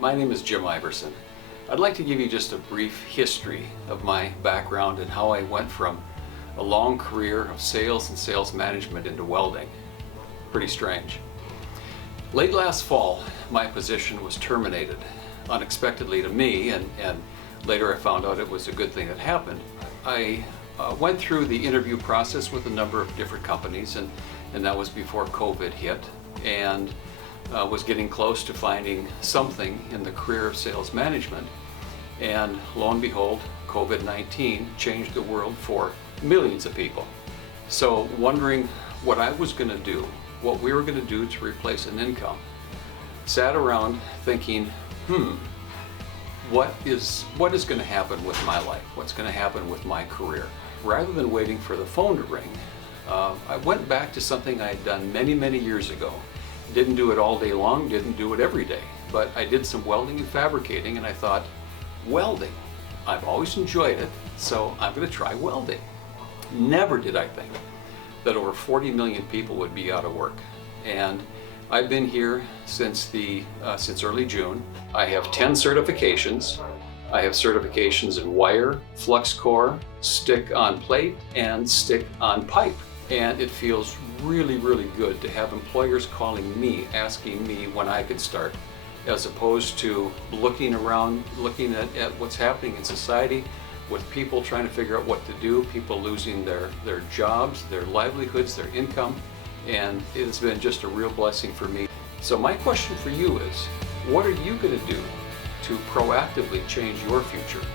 my name is Jim Iverson. I'd like to give you just a brief history of my background and how I went from a long career of sales and sales management into welding. Pretty strange. Late last fall, my position was terminated unexpectedly to me, and later I found out it was a good thing that happened. I went through the interview process with a number of different companies, and that was before COVID hit, and was getting close to finding something in the career of sales management. And lo and behold, COVID-19 changed the world for millions of people. So wondering what I was going to do, what we were going to do to replace an income, sat around thinking, what is going to happen with my life? What's going to happen with my career? Rather than waiting for the phone to ring, I went back to something I had done many, many years ago. Didn't do it all day long, didn't do it every day, but I did some welding and fabricating, and I thought, welding, I've always enjoyed it, so I'm going to try welding. Never did I think that over 40 million people would be out of work. And I've been here since early June. I have 10 certifications. I have certifications in wire, flux core, stick on plate, and stick on pipe. And it feels really, really good to have employers calling me, asking me when I could start, as opposed to looking around, looking at what's happening in society with people trying to figure out what to do, people losing their jobs, their livelihoods, their income. And it has been just a real blessing for me. So my question for you is, what are you going to do to proactively change your future?